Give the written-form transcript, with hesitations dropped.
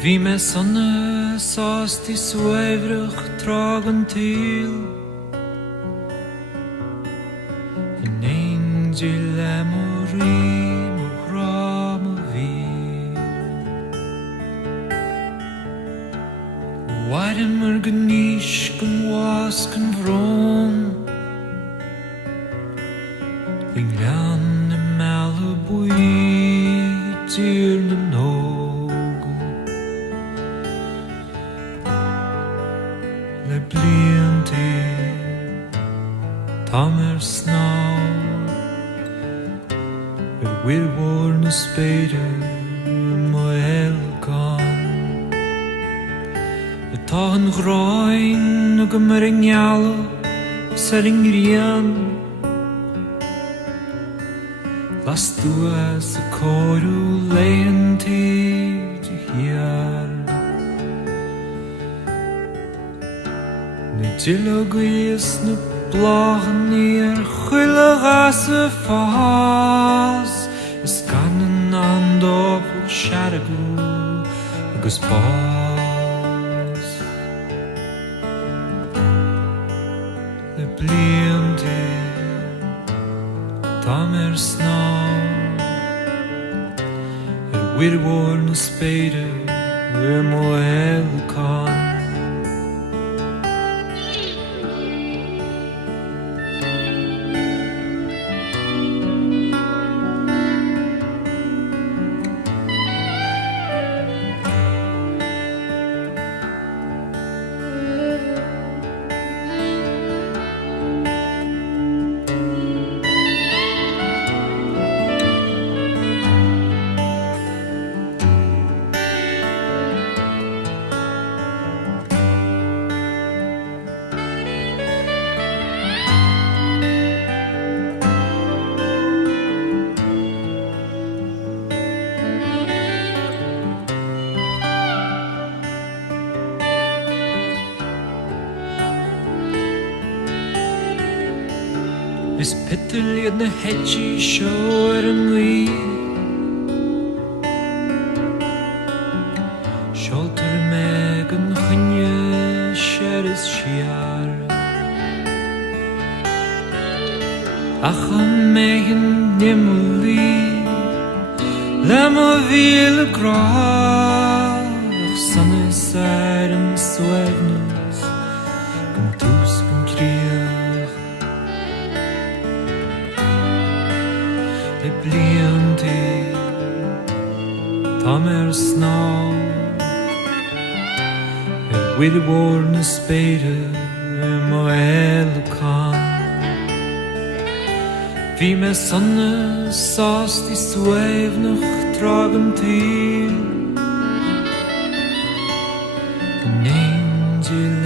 Vi med sånne sast i sveivrig tragen til en angel amorim og ram og vil Waren morgen nisken wasken vrom Ving lande malabui til den Le blianti tamer snar wir worn spade mo elkan ta en groin og meringjalo seringrian las du as a koru leenti hier Tilogis na blachen neer Chulagase fas Is gannen an doppel sharaglu agus bas Le bliante Tamer sná Wirwar na spade mo elkan Is pittel in the hedgy shore and we Sholter megan chynje sheris shiar Ach megan nimuli Lema vile grach Sanne saren swevnes Gum tus gum kriach Le bliante Tamer sná Wirwar na spade mo elkan Vi med sånne sast i sveivnig tragen til En angel